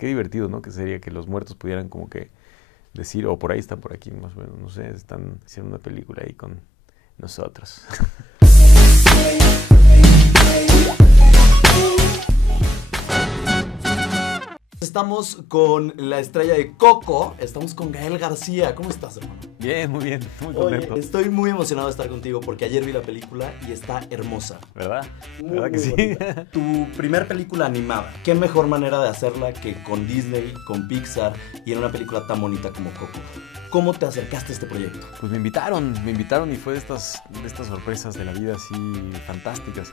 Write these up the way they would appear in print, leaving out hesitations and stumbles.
Qué divertido, ¿no? Que sería que los muertos pudieran como que decir, o por ahí están, por aquí, más o menos, no sé, están haciendo una película ahí con nosotros. Estamos con la estrella de COCO, estamos con Gael García. ¿Cómo estás, hermano? Bien, muy contento. Oye, estoy muy emocionado de estar contigo porque ayer vi la película y está hermosa. ¿Verdad? Muy, ¿Verdad que sí? bonita. Tu primer película animada, ¿qué mejor manera de hacerla que con Disney, con Pixar y en una película tan bonita como COCO? ¿Cómo te acercaste a este proyecto? Pues me invitaron y fue de estas sorpresas de la vida así fantásticas.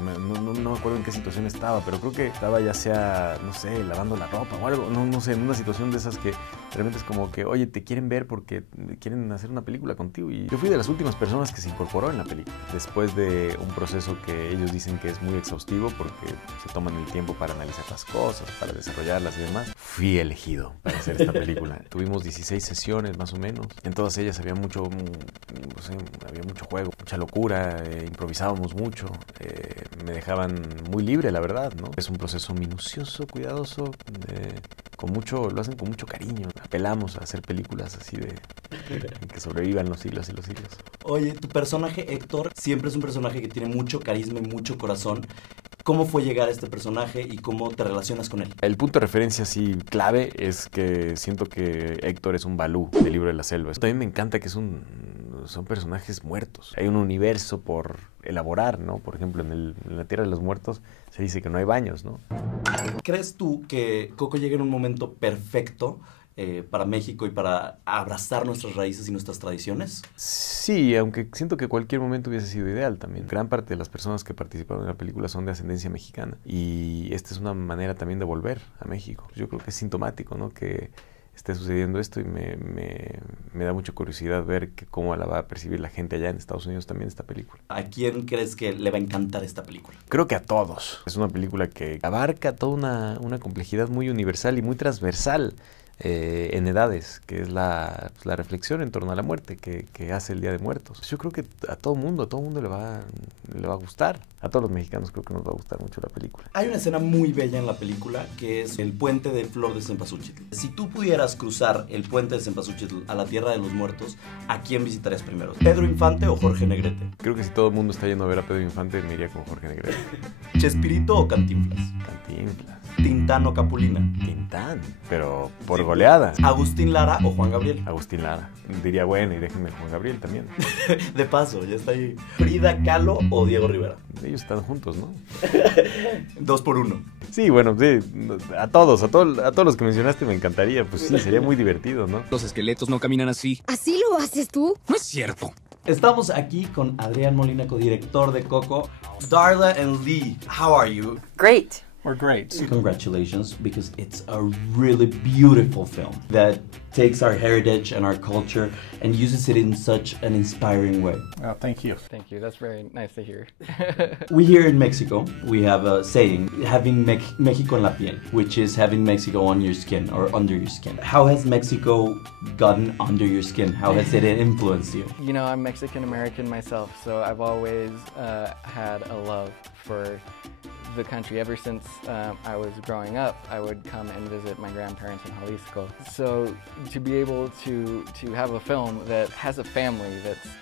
No me acuerdo en qué situación estaba, pero creo que estaba ya sea, no sé, lavando la ropa o algo, no sé, en una situación de esas que realmente es como que, oye, te quieren ver porque quieren hacer una película contigo. Y yo fui de las últimas personas que se incorporó en la película, después de un proceso que ellos dicen que es muy exhaustivo porque se toman el tiempo para analizar las cosas, para desarrollarlas y demás. Fui elegido para hacer esta película. Tuvimos 16 sesiones más o menos. En todas ellas había mucho, no sé, había mucho juego, mucha locura, improvisábamos mucho. Me dejaban muy libre, la verdad, ¿no? Es un proceso minucioso, cuidadoso, lo hacen con mucho cariño. Apelamos a hacer películas así de que sobrevivan los siglos y los siglos. Oye, tu personaje Héctor siempre es un personaje que tiene mucho carisma y mucho corazón. ¿Cómo fue llegar a este personaje y cómo te relacionas con él? El punto de referencia así clave es que siento que Héctor es un Balú del libro de la selva. También me encanta que son personajes muertos. Hay un universo por elaborar, ¿no? Por ejemplo, en la Tierra de los Muertos se dice que no hay baños, ¿no? ¿Crees tú que COCO llega en un momento perfecto para México y para abrazar nuestras raíces y nuestras tradiciones? Sí, aunque siento que cualquier momento hubiese sido ideal también. Gran parte de las personas que participaron en la película son de ascendencia mexicana y esta es una manera también de volver a México. Yo creo que es sintomático, ¿no? Que esté sucediendo esto y me da mucha curiosidad ver cómo la va a percibir la gente allá en Estados Unidos también esta película. ¿A quién crees que le va a encantar esta película? Creo que a todos. Es una película que abarca toda una complejidad muy universal y muy transversal en edades, que es la reflexión en torno a la muerte que hace el Día de Muertos. Yo creo que a todo mundo le va a gustar. A todos los mexicanos creo que nos va a gustar mucho la película. Hay una escena muy bella en la película que es el puente de Flor de Cempasúchil. Si tú pudieras cruzar el puente de Cempasúchil a la Tierra de los Muertos, ¿a quién visitarías primero? ¿Pedro Infante o Jorge Negrete? Creo que si todo el mundo está yendo a ver a Pedro Infante, me iría con Jorge Negrete. ¿Chespirito o Cantinflas? Cantinflas. ¿Tintán o Capulina? Tintán, pero por goleada. ¿Agustín Lara o Juan Gabriel? Agustín Lara. Diría, bueno, y déjenme Juan Gabriel también. De paso, ya está ahí. ¿Frida Kahlo o Diego Rivera? Ellos están juntos, ¿no? 2 por 1. Sí, bueno, sí, a todos los que mencionaste me encantaría. Pues sí, sería muy divertido, ¿no? Los esqueletos no caminan así. ¿Así lo haces tú? No es cierto. Estamos aquí con Adrián Molina, codirector de COCO. Darla and Lee, how are you? Great. We're great. Congratulations, because it's a really beautiful film that takes our heritage and our culture and uses it in such an inspiring way. Oh, thank you. Thank you. That's very nice to hear. We here in Mexico, we have a saying, having Mexico en la piel, which is having Mexico on your skin or under your skin. How has Mexico gotten under your skin? How has it influenced you? You know, I'm Mexican-American myself, so I've always had a love for the country. Ever since I was growing up, I would come and visit my grandparents in Jalisco. So to be able to have a film that has a family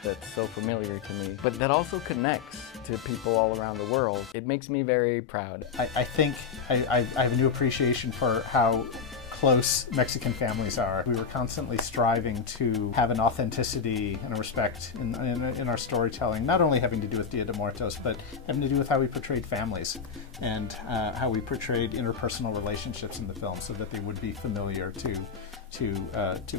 that's so familiar to me, but that also connects to people all around the world, it makes me very proud. I think I have a new appreciation for how close Mexican families are. We were constantly striving to have an authenticity and a respect in our storytelling, not only having to do with Dia de Muertos, but having to do with how we portrayed families and how we portrayed interpersonal relationships in the film so that they would be familiar to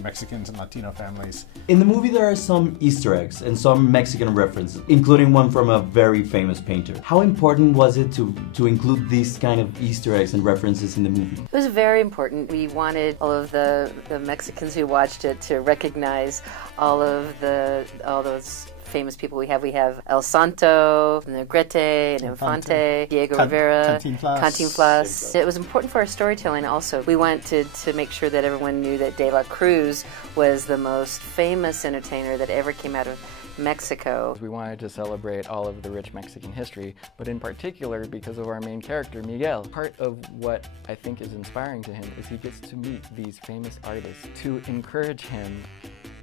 Mexicans and Latino families. In the movie there are some Easter eggs and some Mexican references, including one from a very famous painter. How important was it to include these kind of Easter eggs and references in the movie? It was very important. We wanted all of the Mexicans who watched it to recognize all those famous people we have. We have El Santo, Negrete, and Infante, Diego Rivera, Cantinflas. It was important for our storytelling also. We wanted to make sure that everyone knew that De La Cruz was the most famous entertainer that ever came out of Mexico. We wanted to celebrate all of the rich Mexican history, but in particular because of our main character, Miguel. Part of what I think is inspiring to him is he gets to meet these famous artists to encourage him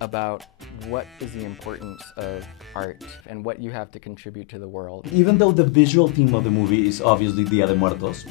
about what is the importance of art and what you have to contribute to the world. Even though the visual theme of the movie is obviously Dia de Muertos,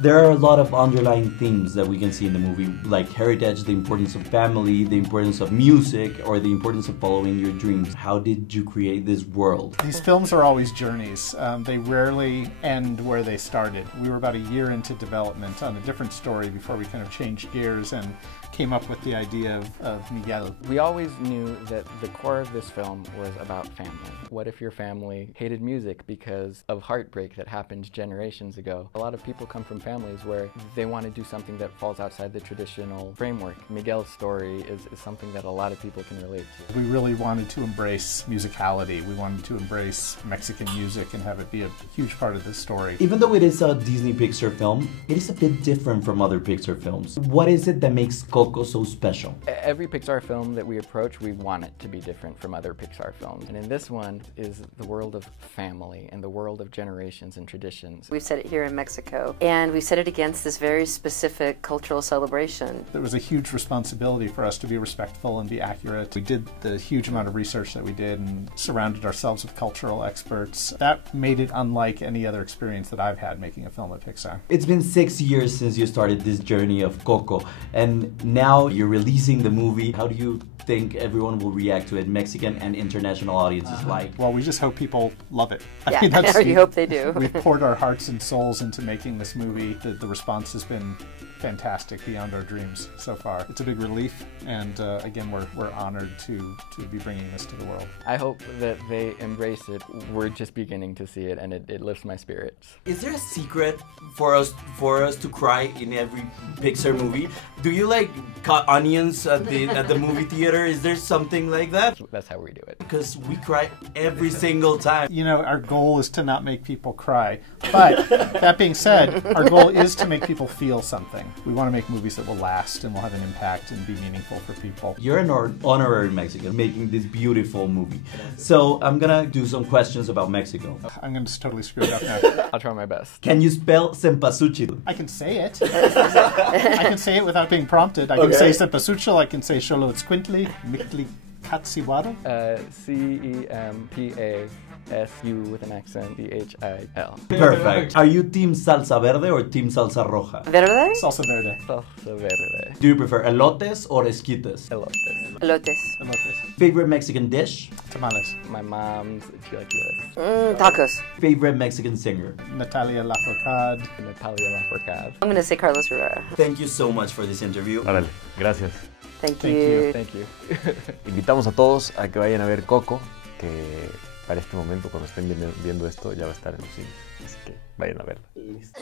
there are a lot of underlying themes that we can see in the movie, like heritage, the importance of family, the importance of music, or the importance of following your dreams. How did you create this world? These films are always journeys. They rarely end where they started. We were about a year into development on a different story before we kind of changed gears and came up with the idea of Miguel. We always knew that the core of this film was about family. What if your family hated music because of heartbreak that happened generations ago? A lot of people come from families where they want to do something that falls outside the traditional framework. Miguel's story is something that a lot of people can relate to. We really wanted to embrace musicality. We wanted to embrace Mexican music and have it be a huge part of the story. Even though it is a Disney Pixar film, it is a bit different from other Pixar films. What is it that makes COCO so special? Every Pixar film that we approach, we want it to be different from other Pixar films. And in this one is the world of family and the world of generations and traditions. We've set it here in Mexico, and we set it against this very specific cultural celebration. There was a huge responsibility for us to be respectful and be accurate. We did the huge amount of research that we did and surrounded ourselves with cultural experts. That made it unlike any other experience that I've had making a film at Pixar. It's been 6 years since you started this journey of COCO, and now you're releasing the movie. How do you think everyone will react to it, Mexican and international audiences like? Well, we just hope people love it. Yeah, I already hope they do. We've poured our hearts and souls into making this movie. The response has been fantastic, beyond our dreams so far. It's a big relief, and again, we're honored to be bringing this to the world. I hope that they embrace it. We're just beginning to see it, and it lifts my spirits. Is there a secret for us to cry in every Pixar movie? Do you like cut onions at the movie theater? Is there something like that? That's how we do it. Because we cry every single time. You know, our goal is to not make people cry. But that being said, our goal is to make people feel something. We want to make movies that will last and will have an impact and be meaningful for people. You're an honorary Mexican making this beautiful movie. So I'm gonna do some questions about Mexico. I'm going to totally screw it up now. I'll try my best. Can you spell cempasúchil? I can say it. I can say it without being prompted. I can say cempasúchil, I can say xoloitzcuintli, mictli catsihuatl. C-E-M-P-A-S-U with an accent, D-H-I-L. Perfect. Are you team salsa verde or team salsa roja? Verde? Salsa verde. Salsa verde. Do you prefer elotes or esquites? Elotes. Elotes. Elotes. Favorite Mexican dish? Tamales. My mom's chilaquiles. Tacos. Favorite Mexican singer? Natalia Lafourcade. Natalia Lafourcade. I'm going to say Carlos Rivera. Thank you so much for this interview. Órale, gracias. Thank Thank you. Thank you. Invitamos Invitamos a todos a que vayan a ver COCO, que para este momento, cuando estén viendo esto, ya va a estar en los cines. Así que vayan a verla. Listo.